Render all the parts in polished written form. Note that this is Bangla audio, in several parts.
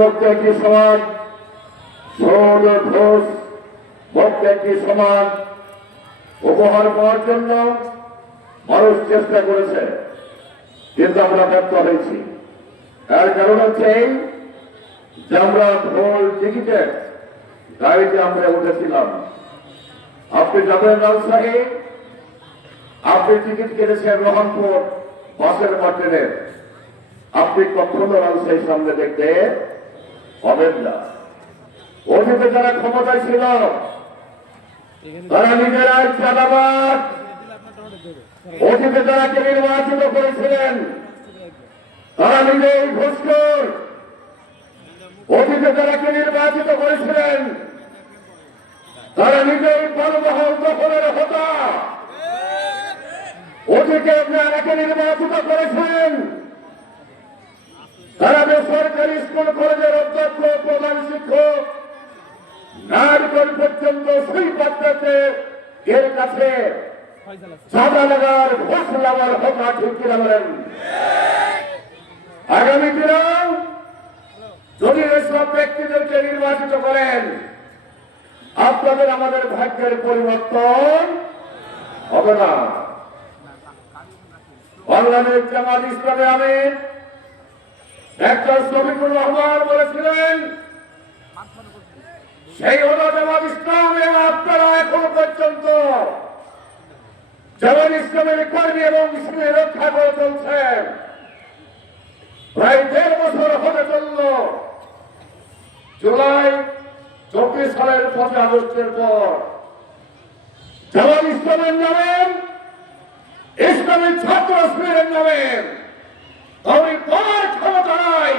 মুক্ত একটি সমাজ, সৌর ঘোষ মুক্ত একটি সমাজ উপহার পাওয়ার জন্য মানুষ চেষ্টা করেছে, কিন্তু আমরা ব্যর্থ হয়েছি। এর কারণ হচ্ছে এই যে আমরা ভুল টিকিটে গাড়িতে আমরা উঠেছিলাম। আপনি যাবেন রাজশাহী, আপনি টিকিট কেটেছেন রহনপুর বাসের বা ট্রেনের, আপনি কখনো রাজশাহীর সামনে দেখতে হবেন না। অতীতে যারা ক্ষমতায় ছিল তারা নিজেরাই চাঁদাবাজ, অতীতে যারা নির্বাচিত করেছিলেন তারা নিজেই ঘুষখোর, অতীতে যারা নির্বাচিত করেছিলেন তারা নিজেই পরিবহন দখলের হতা, অতীতে যারা নির্বাচিত করেছেন তারা বেসরকারি স্কুল কলেজের অধ্যক্ষ, প্রধান শিক্ষক, নারকেল পর্যন্ত সেই পদ্ধতিতে এর কাছে চাঁদা লাগার ঘোষ লাগার কথা ঠিক কিনা বলেন? আগামী দিনেও যদি এসব ব্যক্তিদেরকে নির্বাচিত করেন, আপনাদের আমাদের ভাগ্যের পরিবর্তন হবে না। বাংলাদেশ জামাত ইসলামে আমির ডাক্তার শফিকুর রহমান বলেছিলেন, সেই হলো জামাত ইসলাম, এবং আপনারা এখনো পর্যন্ত জামাত ইসলামের কর্মী এবং ইসলামের রক্ষা করে চলছেন। প্রায় ১.৫ বছর হতে চলল। জুলাই ২৪ সালের ৫ আগস্টের পর জামাত ইসলামের নামে, ইসলামী ছাত্র শিবিরের নামে আমি তোমার ক্ষমতা নাই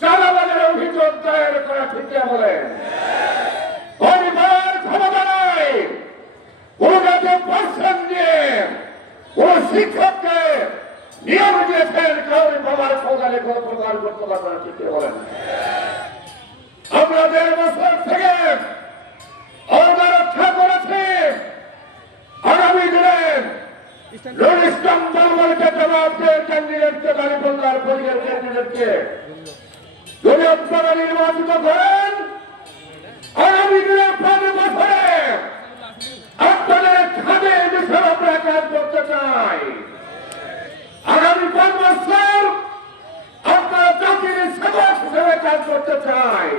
চাঁদাবাজের অভিযোগ দায়ের করা, ঠিক বলেন? পরিবার ক্ষমতা নাই কোন জাতীয় পার্সন দিয়ে কোন শিক্ষককে নিয়ম দিয়েছেন কাউরি বাবার ক্ষমতাকে কোন প্রকার করতে পারবেন, ঠিক বলেন? আমরা ১.৫ বছর থেকে আমরা রক্ষা করেছি। আগামী দিনে ইসলাম ধর্মকে জবাবকে ক্যান্ডিডেটকে দাঁড়িপাল্লার পরিবার ক্যান্ডিডেটকে যদি আপনারা নির্বাচিত করেন, আগামী দিনের ৫ বছরে আপনাদের খাদে বিষয়ে আমরা কাজ করতে চাই। আগামী ৫ বছর আপনারা জাতির সেবক হিসেবে কাজ করতে চাই।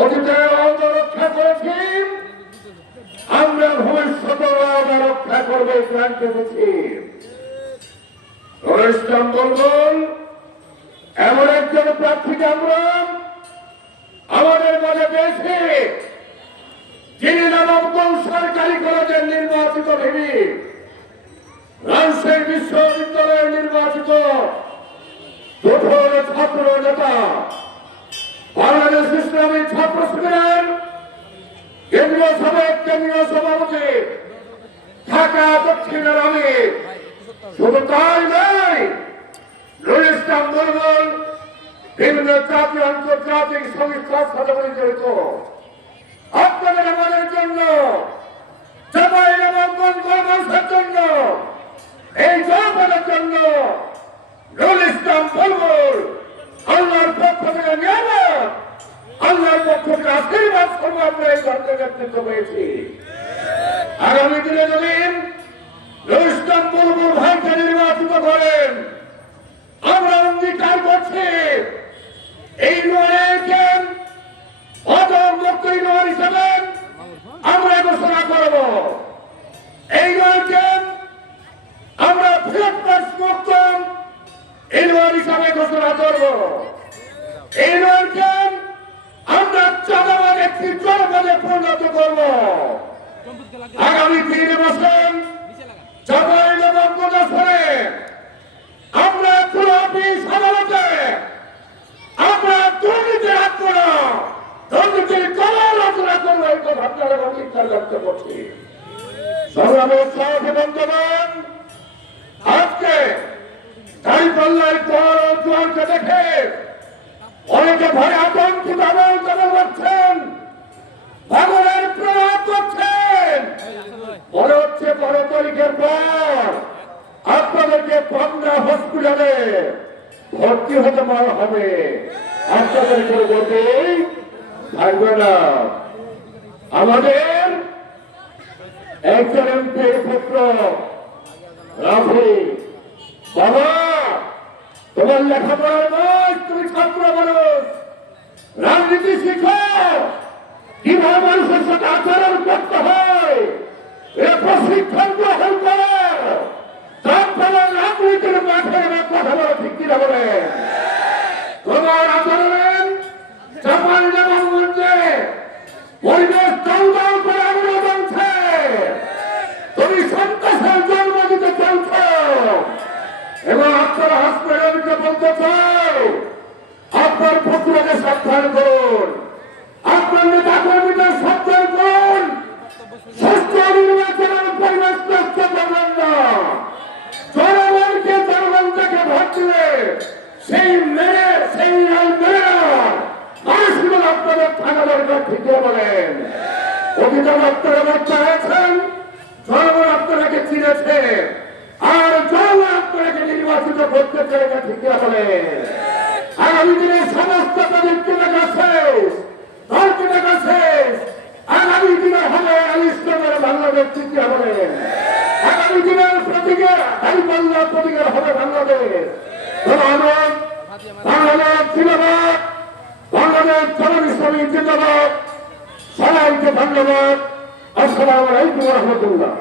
অতীতে আমরা রক্ষা করেছি, আমরা ভবিষ্যতে রক্ষা করবো, ক্রান্তি দিচ্ছি। ইসলাম বলবেন এমন একজন প্রার্থীকে আমরা আমাদের মাঝে পেয়েছি, যিনি নবাবগঞ্জ সরকারি কলেজের নির্বাচিত ভেবি, রাজশাহী বিশ্ববিদ্যালয়ের নির্বাচিত কঠোর ছাত্র নেতা, বাংলাদেশ ইসলামী ছাত্র শিবিরের কেন্দ্রীয় সভাপতি, ঢাকা দক্ষিণের আমির। শুধু তাই নয়, নুরুল ইসলাম বুলবুল বিভিন্ন জাতীয় আন্তর্জাতিক সংস্থার সাথে জড়িত। আপনাদের আমাদের জন্য, জামাই নবাবগঞ্জ গণমানুষের জন্য, এই জনপদের জন্য নুরুল ইসলাম বুলবুল আল্লাহর পক্ষ থেকে নিয়ামত, আল্লাহর পক্ষ থেকে আশীর্বাদ করবো। আমরা এই ধরনের নেতৃত্ব পেয়েছি। আগামী দিনে যদি নুরুল ইসলাম বুলবুল ভাইকে নির্বাচিত করেন, আমরা অঙ্গীকার করছি এই নোয়ারকে অদমুক্ত নোয়ার হিসেবে আমরা ঘোষণা করব। এই নোয়ারকে আমরা ফিরত মুক্ত এই নোয়ার হিসাবে ঘোষণা করব। এই নোয়ারকে আমরা চাঁদাবাজ একটি জনপদে পরিণত করব। আগামী ৩ বছর জামাই নবাবগঞ্জ আসরে আমরা কোন অফিস আদালতে আমরা দুর্নীতি রাখবো না, দুর্নীতির কোনো আলোচনা করবো, এই কথা আপনারা অঙ্গীকার ব্যক্ত করছি। সংগ্রামের সাথে বন্ধুগণ, আজকে দাঁড়িপাল্লার জোয়ারকে দেখে অনেকে ভয়ে আতঙ্কিত করছেন, ভাগনের প্রয়োগ করছেন। মনে হচ্ছে ১২ তারিখের পর আপনাদেরকে পাবনা হসপিটালে ভর্তি হতে হবে, আপনাদের করে বলতে থাকবে না। আমাদের একজন এমপির পুত্র রাফি, বাবা তোমার লেখাপড়ার বয়স, তুমি ছাত্র মানুষ, রাজনীতি শিখো, কিভাবে মানুষের সাথে আচরণ করতে হয় এ প্রশিক্ষণ গ্রহণ করো, তারপরে রাজনীতির মাঠে কথা বলো, ঠিক কিনা বলেন? তোমার আচরণ জাপান যেমন মধ্যে পরিবেশ দলদল করে আগুন জ্বলছে, তুমি সন্ত্রাসের জন্ম দিতে চলছ এবং আপনারা হাসপাতালকে বলতে চাও আপনার পুত্রকে সাবধান করুন, আপনার নেতা কর্মীদের সাবধান করুন, সুস্থ নির্বাচনের পরিবেশ নষ্ট করবেন না। জনগণকে জনগণ থেকে ভোট দিলে সেই আইন মেনে মানুষগুলো আপনাদের থাকা দরকার, ঠিকই বলেন। অভিযোগ আপনারা বাচ্চা হয়েছেন, জনগণ আপনাকে চিনেছে, আর জনগণ আপনাকে নির্বাচিত করতে চায় না, ঠিকই বলেন। আগামী দিনে সমস্ত তাদের কেনা গেছে, দল কেনা গেছে, আগামী দিনে হবে আলিস্তানের বাংলাদেশ, ঠিকই বলেন। আগামী দিনের প্রতীকে হাইপাল্লার প্রতীকে হবে বাংলাদেশ। বাংলাদেশ জিন্দাবাদ, বাংলাদেশ জামাত ইসলামী জিন্দাবাদ। সবাইকে ধন্যবাদ। আসসালামু আলাইকুম ওয়া রাহমাতুল্লাহ।